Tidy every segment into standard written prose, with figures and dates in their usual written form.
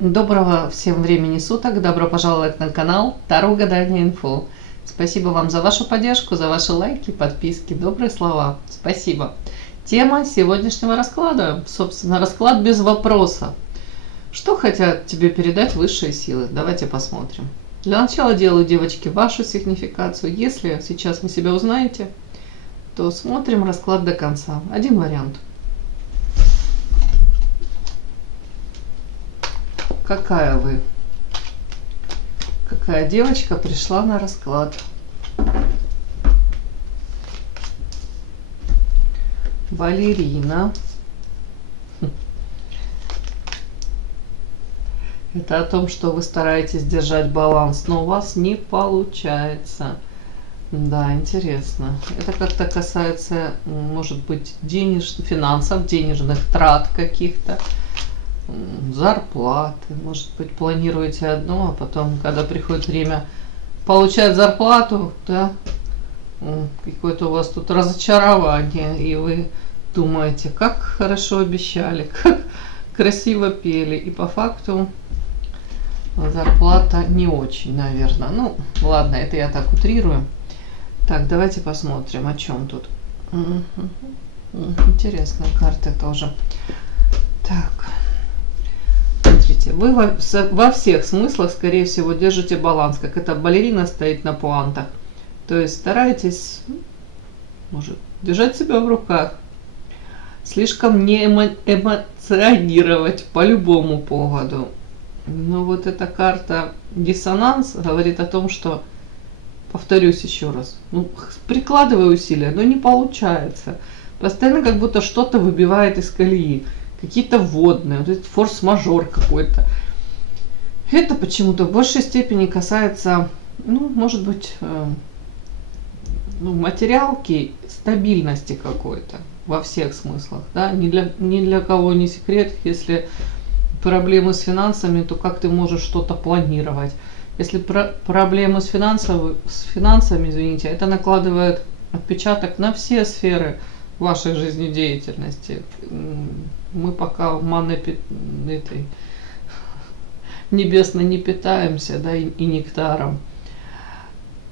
Доброго всем времени суток, добро пожаловать на канал Таро Гадание Инфо. Спасибо вам за вашу поддержку, за ваши лайки, подписки, добрые слова. Спасибо. Тема сегодняшнего расклада, собственно, расклад без вопроса. Что хотят тебе передать высшие силы? Давайте посмотрим. Для начала делаю, девочки, вашу сигнификацию. Если сейчас вы себя узнаете, то смотрим расклад до конца. Один вариант. Какая вы? Какая девочка пришла на расклад? Балерина. Это о том, что вы стараетесь держать баланс, но у вас не получается. Да, интересно. Это как-то касается, может быть, финансов, денежных трат каких-то. Зарплаты, может быть, планируете одно, а потом, когда приходит время получать зарплату, да, какое-то у вас тут разочарование, и вы думаете, как хорошо обещали, как красиво пели, и по факту зарплата не очень, наверное. Ну, ладно, это я так утрирую. Так, давайте посмотрим, о чем тут. Интересная карта тоже. Так. Смотрите, вы во всех смыслах, скорее всего, держите баланс, как эта балерина стоит на пуантах. То есть стараетесь, может, держать себя в руках, слишком не эмоционировать по любому поводу. Но вот эта карта диссонанс говорит о том, что, повторюсь еще раз, прикладываю усилия, но не получается. Постоянно как будто что-то выбивает из колеи. Какие-то вводные, вот этот форс-мажор какой-то. Это почему-то в большей степени касается, может быть, материалки, стабильности какой-то во всех смыслах. Да? Ни для кого не секрет, если проблемы с финансами, то как ты можешь что-то планировать? Если проблемы с финансами, извините, это накладывает отпечаток на все сферы вашей жизнедеятельности. Мы пока манной этой небесной не питаемся, да, и нектаром.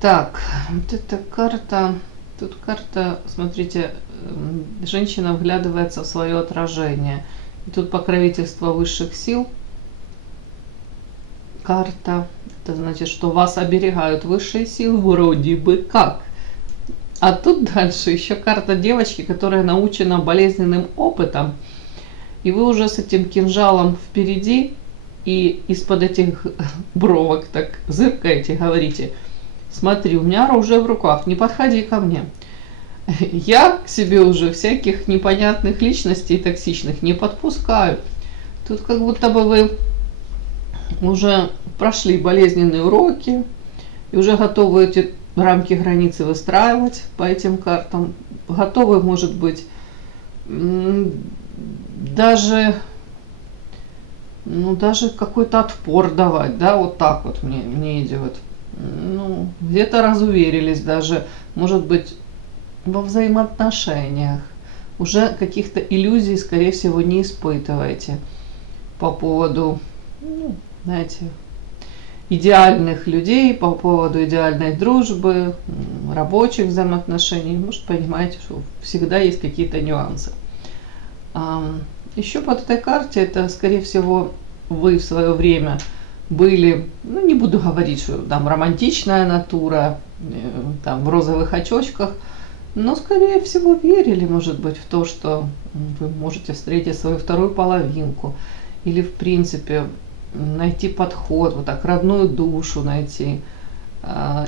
Так, вот эта карта, тут карта, смотрите, женщина вглядывается в свое отражение. И тут покровительство высших сил. Карта, это значит, что вас оберегают высшие силы вроде бы как. А тут дальше еще карта девочки, которая научена болезненным опытом. И вы уже с этим кинжалом впереди, и из-под этих бровок так зыркаете, говорите: смотри, у меня оружие в руках, не подходи ко мне. Я к себе уже всяких непонятных личностей токсичных не подпускаю. Тут как будто бы вы уже прошли болезненные уроки, и уже готовы эти рамки, границы выстраивать по этим картам. Готовы, может быть, даже какой-то отпор давать, да, вот так вот мне идет. Где-то разуверились даже, может быть, во взаимоотношениях. Уже каких-то иллюзий, скорее всего, не испытываете по поводу, знаете, идеальных людей, по поводу идеальной дружбы, рабочих взаимоотношений. Может, понимаете, что всегда есть какие-то нюансы. Еще под этой карте, это, скорее всего, вы в свое время были, не буду говорить, что там романтичная натура, там в розовых очочках, но, скорее всего, верили, может быть, в то, что вы можете встретить свою вторую половинку, или, в принципе, найти подход, вот так, родную душу найти.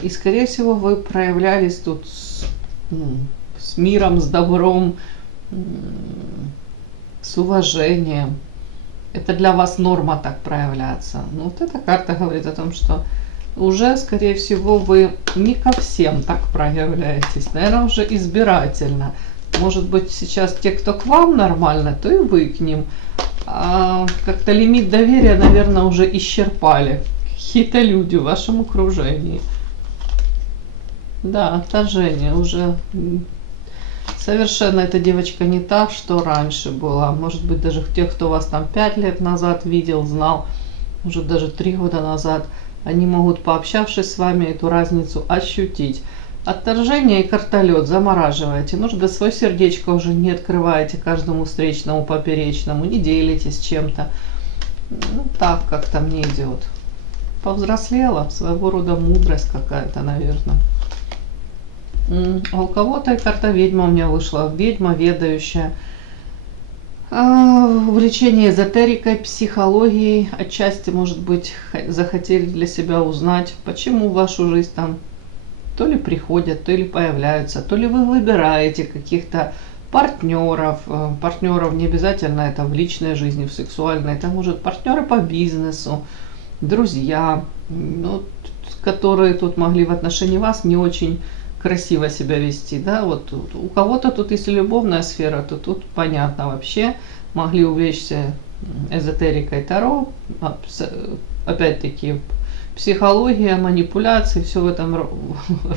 И, скорее всего, вы проявлялись тут с миром, с добром, с уважением. Это для вас норма так проявляться. Вот эта карта говорит о том, что уже, скорее всего, вы не ко всем так проявляетесь. Наверное, уже избирательно. Может быть, сейчас те, кто к вам нормально, то и вы к ним. А как-то лимит доверия, наверное, уже исчерпали какие-то люди в вашем окружении. Да, отторжение уже. Совершенно эта девочка не та, что раньше была. Может быть, даже тех, кто вас там 5 лет назад видел, знал, может даже 3 года назад, они могут, пообщавшись с вами, эту разницу ощутить. Отторжение и картолет замораживаете. Может быть, свое сердечко уже не открываете каждому встречному, поперечному, не делитесь чем-то. Ну, так как-то мне идет. Повзрослела, своего рода мудрость какая-то, наверное. А у кого-то и карта ведьма у меня вышла. Ведьма, ведающая. Увлечение эзотерикой, психологией. Отчасти, может быть, захотели для себя узнать, почему в вашу жизнь там то ли приходят, то ли появляются, то ли вы выбираете каких-то партнеров. Партнеров не обязательно это в личной жизни, в сексуальной. Это может партнеры по бизнесу, друзья, ну, которые тут могли в отношении вас не очень красиво себя вести, да, вот у кого-то тут, если любовная сфера, то тут понятно вообще, могли увлечься эзотерикой, таро, опять-таки психология, манипуляции, все в этом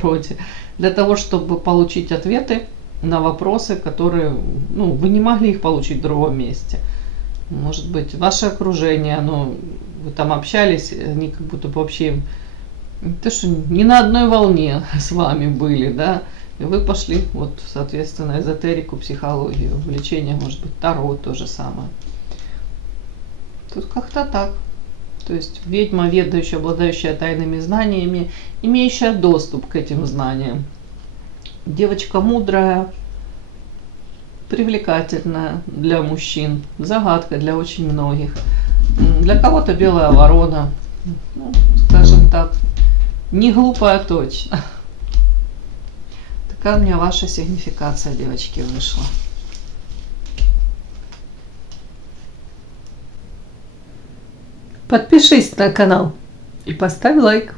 роде, для того, чтобы получить ответы на вопросы, которые, ну, вы не могли их получить в другом месте. Может быть, ваше окружение, ну, вы там общались, они как будто бы вообще то, что не на одной волне с вами были, да, и вы пошли, вот, соответственно, эзотерику, психологию, увлечение, может быть, таро, то же самое. Тут как-то так. То есть ведьма, ведающая, обладающая тайными знаниями, имеющая доступ к этим знаниям. Девочка мудрая, привлекательная для мужчин, загадка для очень многих. Для кого-то белая ворона, ну, скажем так, не глупая точно. Такая у меня ваша сигнификация, девочки, вышла. Подпишись на канал и поставь лайк.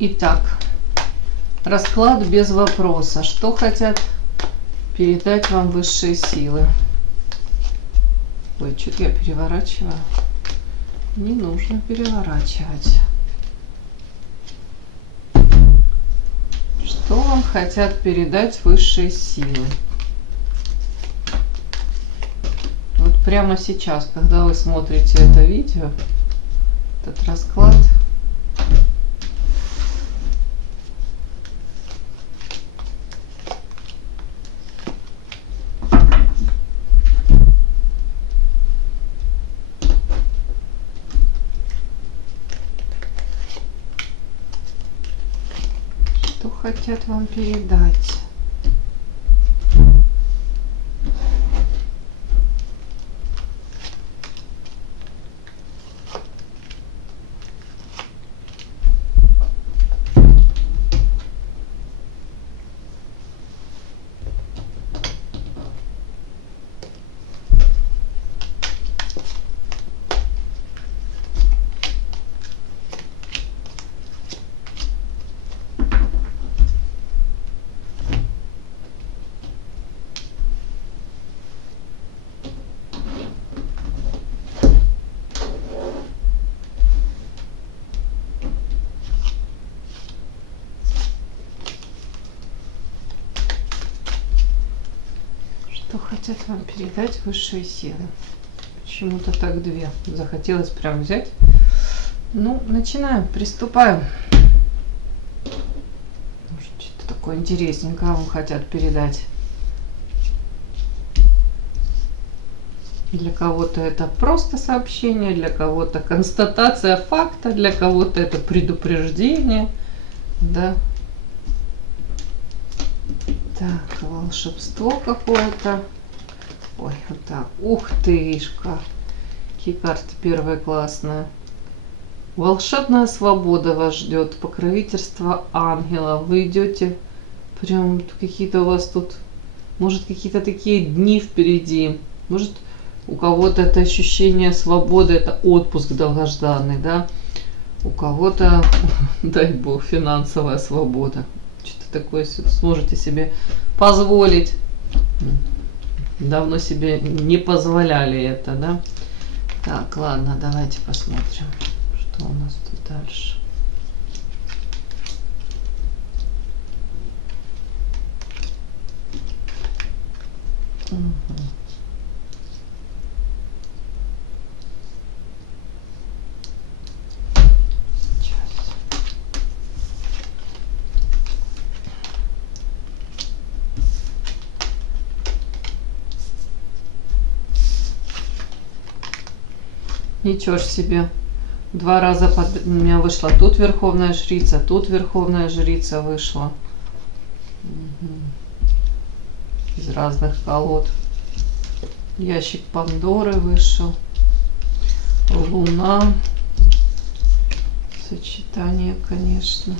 Итак, расклад без вопроса. Что хотят передать вам высшие силы? Ой, что-то я переворачиваю. Не нужно переворачивать. Что вам хотят передать высшие силы? Вот прямо сейчас, когда вы смотрите это видео, этот расклад, что хотят вам передать? Что хотят вам передать высшие силы? Почему-то так две. Захотелось прям взять. Ну, начинаем, приступаем. Что-то такое интересненькое вам хотят передать. Для кого-то это просто сообщение, для кого-то констатация факта, для кого-то это предупреждение. Да. Так, волшебство какое-то. Ой, вот так. Ух тышка. Какие карты первые классные. Волшебная свобода вас ждет. Покровительство ангела. Вы идете прям какие-то у вас тут, может, какие-то такие дни впереди. Может, у кого-то это ощущение свободы, это отпуск долгожданный, да. У кого-то, дай бог, финансовая свобода. Что-то такое сможете себе позволить. Давно себе не позволяли это, да. Так, ладно, давайте посмотрим, что у нас тут дальше. Ничего ж себе. 2 раза у меня вышла тут Верховная Жрица, тут Верховная Жрица вышла. Из разных колод. Ящик Пандоры вышел. Луна. Сочетание, конечно.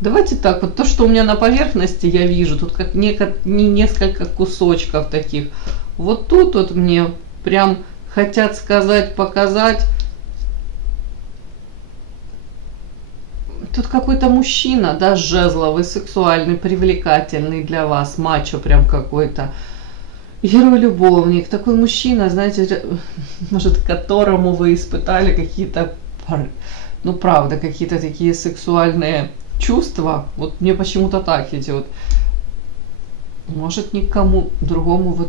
Давайте так, вот то, что у меня на поверхности, я вижу, тут как несколько кусочков таких. Вот тут вот мне прям хотят сказать, показать. Тут какой-то мужчина, да, жезловый, сексуальный, привлекательный для вас, мачо прям какой-то. Герой-любовник, такой мужчина, знаете, может, которому вы испытали какие-то, ну правда, какие-то такие сексуальные чувства. Вот мне почему-то так идет. Может, никому другому вы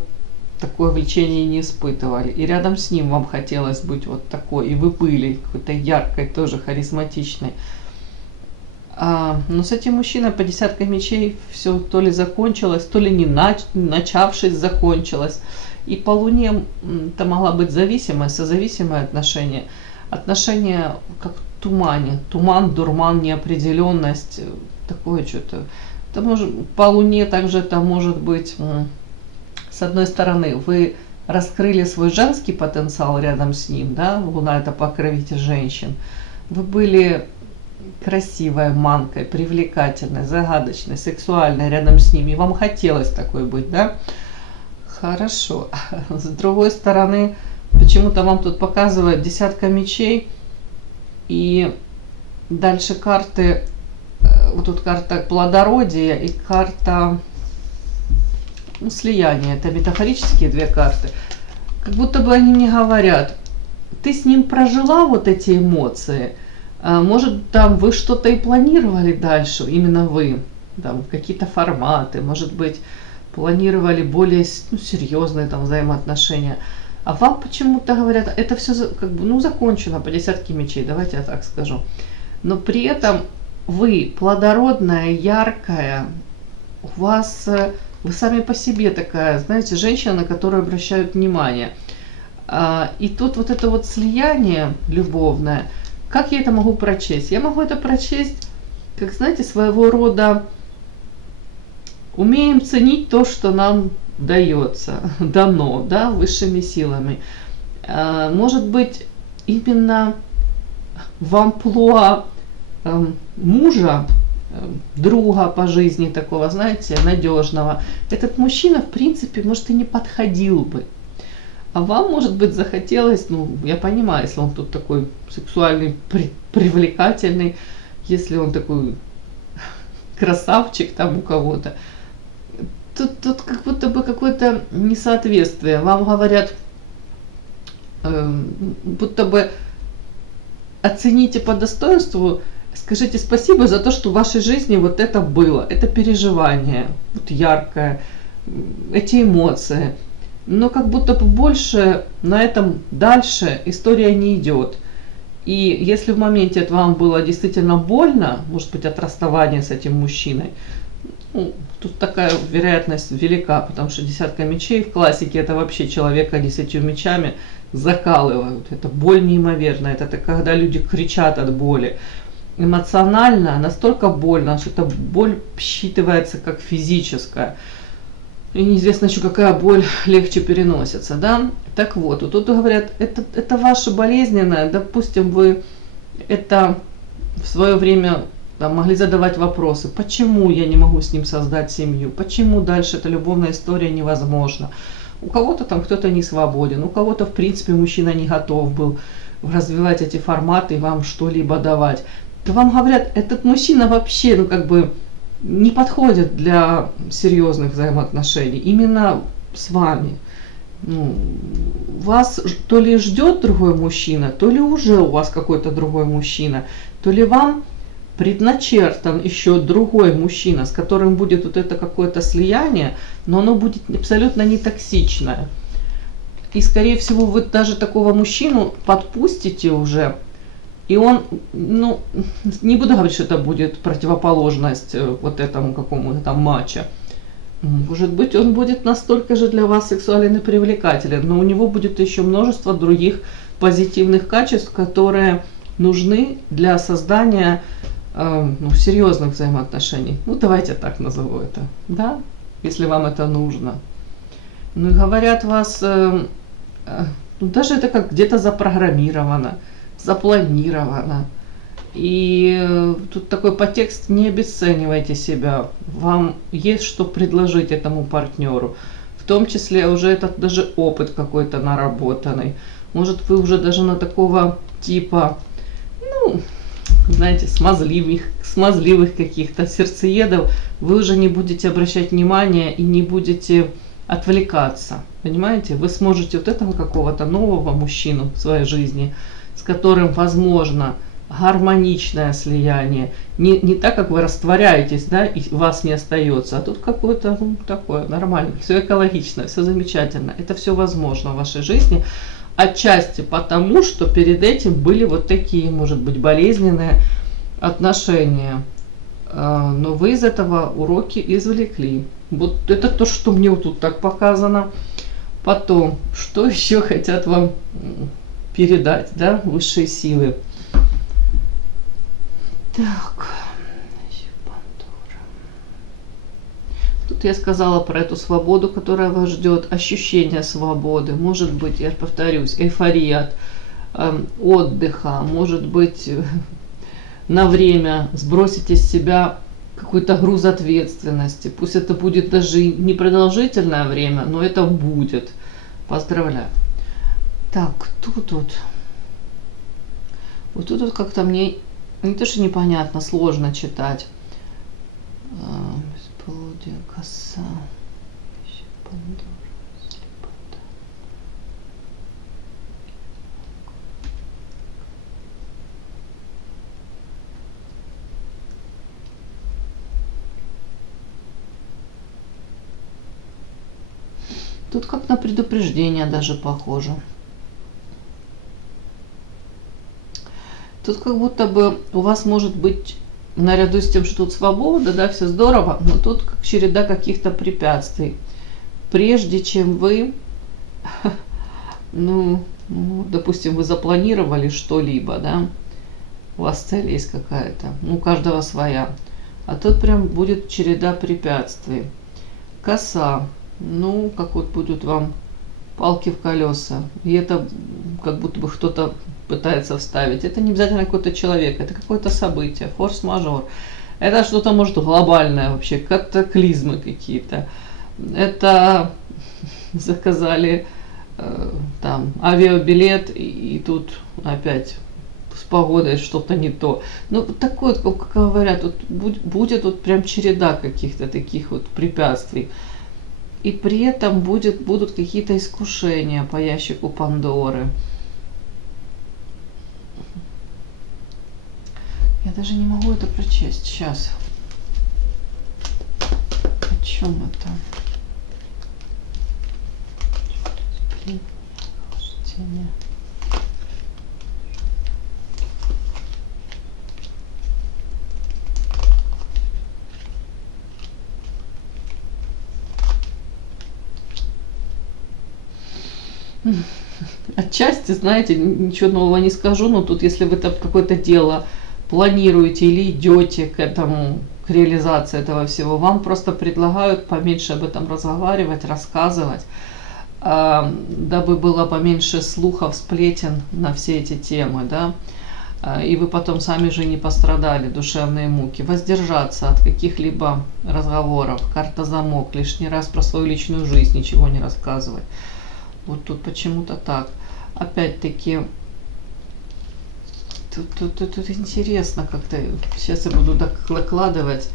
такое влечение не испытывали. И рядом с ним вам хотелось быть вот такой. И вы были какой-то яркой, тоже харизматичной. Но с этим мужчиной по 10 мечей все то ли закончилось, то ли не начавшись закончилось. И по Луне это могла быть зависимость, созависимое отношение. Отношение как в тумане. Туман, дурман, неопределенность. Такое что-то. Это может, по Луне также это может быть, с одной стороны, вы раскрыли свой женский потенциал рядом с ним, да, Луна это покровитель женщин. Вы были красивой манкой, привлекательной, загадочной, сексуальной рядом с ними. Вам хотелось такой быть, да? Хорошо. С другой стороны, почему-то вам тут показывают 10 мечей. И дальше карты, вот тут карта плодородия и карта слияния. Это метафорические 2 карты. Как будто бы они мне говорят, ты с ним прожила вот эти эмоции. Может, там вы что-то и планировали дальше, именно вы, там какие-то форматы, может быть, планировали более серьезные там взаимоотношения. А вам почему-то говорят, это все как бы, закончено по 10 мечей, давайте я так скажу. Но при этом вы плодородная, яркая, у вас, вы сами по себе такая, знаете, женщина, на которую обращают внимание. И тут вот это вот слияние любовное, как я это могу прочесть? Я могу это прочесть, как, знаете, своего рода умеем ценить то, что нам дается, дано, да, высшими силами. Может быть, именно в амплуа мужа, друга по жизни такого, знаете, надежного, этот мужчина, в принципе, может, и не подходил бы. А вам, может быть, захотелось, я понимаю, если он тут такой сексуальный, привлекательный, если он такой красавчик там у кого-то, тут как будто бы какое-то несоответствие. Вам говорят, будто бы оцените по достоинству, скажите спасибо за то, что в вашей жизни вот это было, это переживание, вот яркое, эти эмоции. Но как будто бы больше на этом дальше история не идет. И если в моменте это вам было действительно больно, может быть, от расставания с этим мужчиной, тут такая вероятность велика, потому что 10 мечей в классике это вообще человека 10 мечами закалывают. Это боль неимоверная, это когда люди кричат от боли. Эмоционально настолько больно, что эта боль считывается как физическая. И неизвестно еще, какая боль легче переносится, да? Так вот, тут говорят, это ваше болезненное, допустим, вы это в свое время там, могли задавать вопросы, почему я не могу с ним создать семью, почему дальше эта любовная история невозможна. У кого-то там кто-то не свободен, у кого-то, в принципе, мужчина не готов был развивать эти форматы и вам что-либо давать. То вам говорят, этот мужчина вообще, не подходит для серьезных взаимоотношений, именно с вами. Вас то ли ждет другой мужчина, то ли уже у вас какой-то другой мужчина, то ли вам предначертан еще другой мужчина, с которым будет вот это какое-то слияние, но оно будет абсолютно не токсичное. И, скорее всего, вы даже такого мужчину подпустите уже И он, ну, не буду говорить, что это будет противоположность вот этому какому-то там матча. Может быть, он будет настолько же для вас сексуален и привлекателен, но у него будет еще множество других позитивных качеств, которые нужны для создания серьезных взаимоотношений. Ну, давайте так назову это, да, если вам это нужно. Ну, и говорят вас, даже это как где-то запрограммировано, запланировано. И тут такой подтекст: не обесценивайте себя. Вам есть что предложить этому партнеру. В том числе уже этот даже опыт какой-то наработанный. Может, вы уже даже на такого типа, ну, знаете, смазливых каких-то сердцеедов, вы уже не будете обращать внимания и не будете отвлекаться. Понимаете? Вы сможете вот этого какого-то нового мужчину в своей жизни, с которым возможно гармоничное слияние. Не так, как вы растворяетесь, да, и вас не остается, а тут какое-то такое нормально, все экологично, все замечательно. Это все возможно в вашей жизни. Отчасти потому, что перед этим были вот такие, может быть, болезненные отношения. Но вы из этого уроки извлекли. Вот это то, что мне вот тут так показано. Потом, что еще хотят вам передать, да, высшие силы. Так, тут я сказала про эту свободу, которая вас ждет, ощущение свободы, может быть, я повторюсь, эйфория от отдыха, может быть, на время сбросить из себя какой-то груз ответственности, пусть это будет даже не продолжительное время, но это будет. Поздравляю. Так, кто тут? Вот тут вот как-то мне не то, что непонятно, сложно читать. Бесплодие, коса, Пандора, слепота. Тут как на предупреждение даже похоже. Тут как будто бы у вас может быть, наряду с тем, что тут свобода, да, все здорово, но тут как череда каких-то препятствий. Прежде чем вы, допустим, вы запланировали что-либо, да, у вас цель есть какая-то, у каждого своя, а тут прям будет череда препятствий. Коса, как вот будут вам палки в колеса, и это как будто бы кто-то пытается вставить. Это не обязательно какой-то человек, это какое-то событие, форс-мажор. Это что-то может глобальное вообще, катаклизмы какие-то. Это заказали там авиабилет, и тут опять с погодой что-то не то. Такое, как говорят, вот будет вот прям череда каких-то таких вот препятствий. И при этом будут какие-то искушения по ящику Пандоры. Я даже не могу это прочесть сейчас. О чем это? Рождение. Отчасти, знаете, ничего нового не скажу, но тут, если вы какое-то дело планируете или идете к этому, к реализации этого всего, вам просто предлагают поменьше об этом разговаривать, рассказывать, дабы было поменьше слухов, сплетен на все эти темы, да, и вы потом сами же не пострадали, душевные муки. Воздержаться от каких-либо разговоров, карта замок, лишний раз про свою личную жизнь ничего не рассказывать. Вот тут почему-то так. Опять-таки, тут интересно как-то. Сейчас я буду докладывать.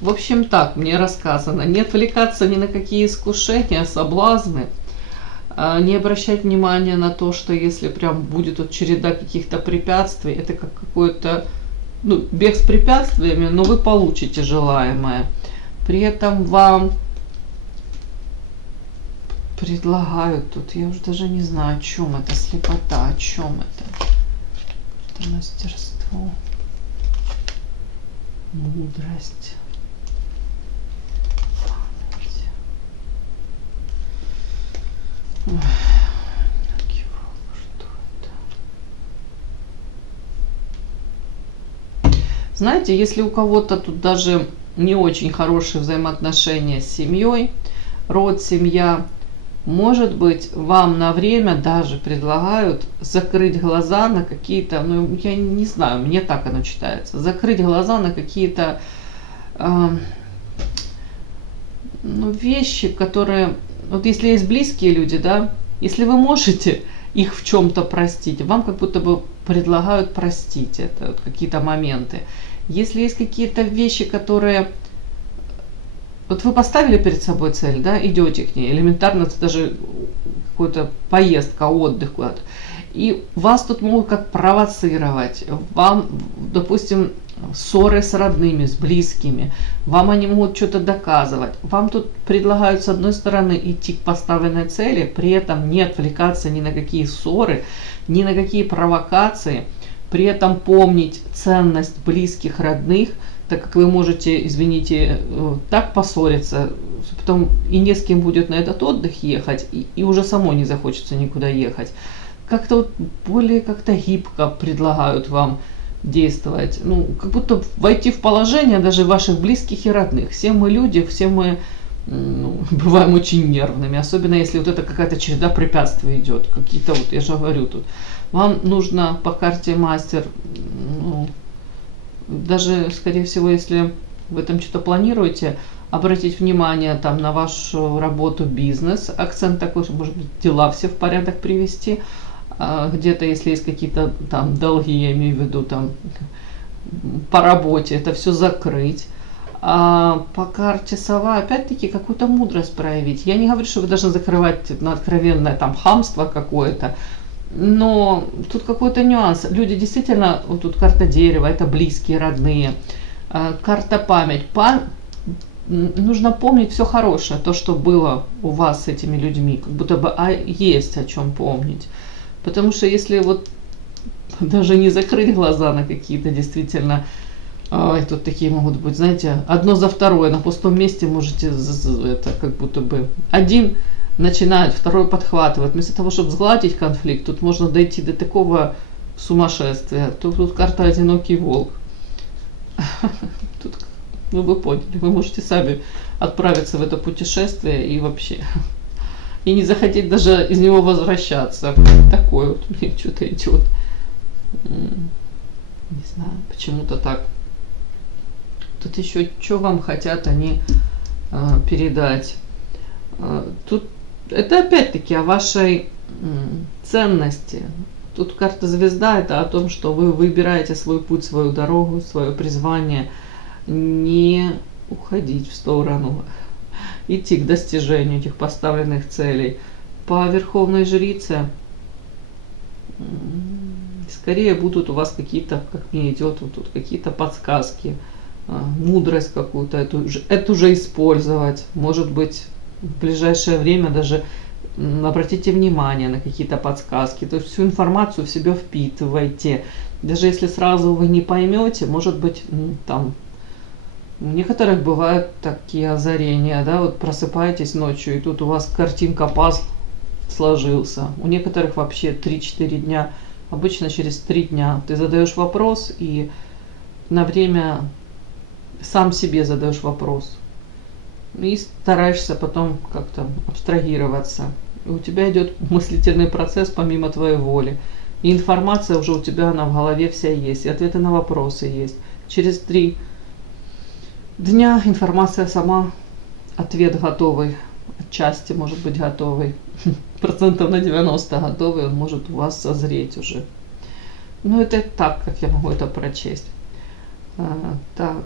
В общем, так мне рассказано. Не отвлекаться ни на какие искушения, соблазны. Не обращать внимания на то, что если прям будет вот череда каких-то препятствий, это как какой-то бег с препятствиями, но вы получите желаемое. При этом вам предлагают тут. Я уже даже не знаю, о чем это слепота, о чем это. Это мастерство, мудрость, память. Ой, что это? Знаете, если у кого-то тут даже не очень хорошие взаимоотношения с семьей, род, семья, может быть, вам на время даже предлагают закрыть глаза на какие-то, ну, я не знаю, мне так оно читается, закрыть глаза на какие-то ну, вещи, которые, вот если есть близкие люди, да, если вы можете их в чем-то простить, вам как будто бы предлагают простить это, вот какие-то моменты. Если есть какие-то вещи, которые... Вот вы поставили перед собой цель, да, идете к ней, элементарно это даже какая-то поездка, отдых куда-то, и вас тут могут как провоцировать, вам, допустим, ссоры с родными, с близкими, вам они могут что-то доказывать, вам тут предлагают с одной стороны идти к поставленной цели, при этом не отвлекаться ни на какие ссоры, ни на какие провокации, при этом помнить ценность близких, родных, так как вы можете, извините, так поссориться, потом и не с кем будет на этот отдых ехать, и уже самой не захочется никуда ехать. Как-то вот более как-то гибко предлагают вам действовать, ну, как будто войти в положение даже ваших близких и родных. Все мы люди, все мы бываем очень нервными, особенно если вот это какая-то череда препятствий идет, какие-то вот, я же говорю тут, вам нужно по карте мастер, ну, даже, скорее всего, если вы там что-то планируете, обратить внимание там на вашу работу, бизнес, акцент такой, что, может быть, дела все в порядок привести, где-то, если есть какие-то там долги, я имею в виду, там, по работе, это все закрыть. А по карте сова, опять-таки, какую-то мудрость проявить. Я не говорю, что вы должны закрывать на откровенное там хамство какое-то, но тут какой-то нюанс. Люди действительно, вот тут карта дерева, это близкие, родные. Карта память. Нужно помнить все хорошее, то, что было у вас с этими людьми. Как будто бы есть о чем помнить. Потому что если вот даже не закрыть глаза на какие-то действительно... тут такие могут быть, знаете, одно за второе. На пустом месте можете, это как будто бы... Один начинает, второй подхватывает. Вместо того, чтобы сгладить конфликт, тут можно дойти до такого сумасшествия. Тут карта «Одинокий волк». Тут, ну вы поняли, вы можете сами отправиться в это путешествие и вообще... И не захотеть даже из него возвращаться. Такое вот мне что-то идет. Не знаю, почему-то так. Тут еще, что вам хотят они передать. Тут это опять-таки о вашей ценности. Тут карта звезда, это о том, что вы выбираете свой путь, свою дорогу, свое призвание. Не уходить в сторону, идти к достижению этих поставленных целей. По Верховной Жрице скорее будут у вас какие-то, как мне идет вот тут, какие-то подсказки, мудрость какую-то, эту же использовать. Может быть, в ближайшее время даже обратите внимание на какие-то подсказки, то есть всю информацию в себя впитывайте. Даже если сразу вы не поймете, может быть, там у некоторых бывают такие озарения, да, вот просыпаетесь ночью, и тут у вас картинка пазл сложился. У некоторых вообще 3-4 дня. Обычно через 3 дня ты задаешь вопрос и на время сам себе задаешь вопрос. И стараешься потом как-то абстрагироваться. И у тебя идет мыслительный процесс помимо твоей воли. И информация уже у тебя, она в голове вся есть. И ответы на вопросы есть. Через 3 дня информация сама, ответ готовый. Отчасти может быть готовый. Процентов на 90 готовый, он может у вас созреть уже. Ну это так, как я могу это прочесть. Так.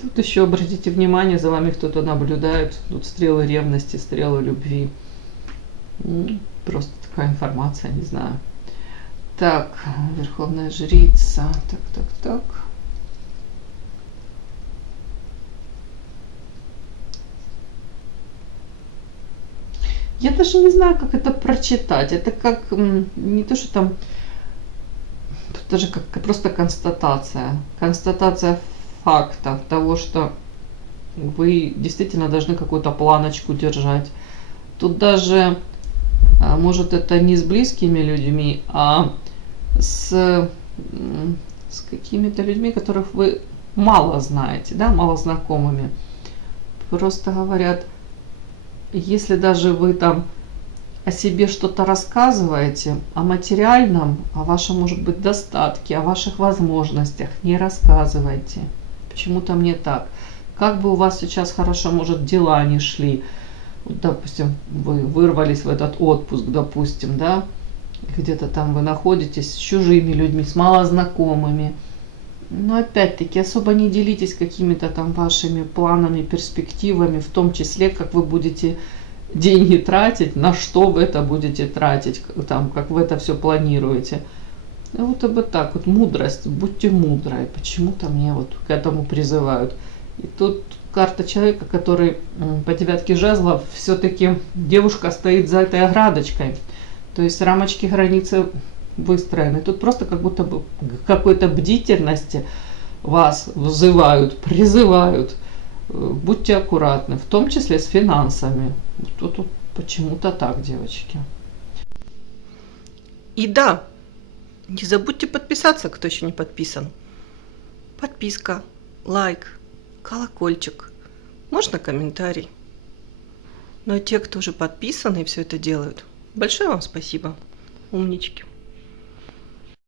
Тут еще обратите внимание, за вами кто-то наблюдает. Тут стрелы ревности, стрелы любви. Просто такая информация, не знаю. Так, Верховная Жрица. Так. Я даже не знаю, как это прочитать. Это как не то, что там, тут даже как просто констатация. Констатация факта того, что вы действительно должны какую-то планочку держать. Тут даже, может, это не с близкими людьми, а с какими-то людьми, которых вы мало знаете, да, мало знакомыми. Просто говорят, если даже вы там о себе что-то рассказываете, о материальном, о вашем, может быть, достатке, о ваших возможностях, не рассказывайте. Почему-то мне так. Как бы у вас сейчас хорошо, может, дела не шли, вот, допустим, вы вырвались в этот отпуск, допустим, да, где-то там вы находитесь с чужими людьми, с малознакомыми. Но опять-таки особо не делитесь какими-то там вашими планами, перспективами, в том числе, как вы будете деньги тратить, на что вы это будете тратить, там, как вы это все планируете. Вот об так вот, мудрость, будьте мудрой. Почему-то мне вот к этому призывают. И тут карта человека, который по 9 жезлов, все-таки девушка стоит за этой оградочкой. То есть рамочки, границы выстроены. Тут просто как будто бы какой-то бдительности вас вызывают, призывают. Будьте аккуратны, в том числе с финансами. Тут почему-то так, девочки. И да, не забудьте подписаться, кто еще не подписан. Подписка, лайк, колокольчик, можно комментарий. Но те, кто уже подписаны и все это делают, большое вам спасибо, умнички.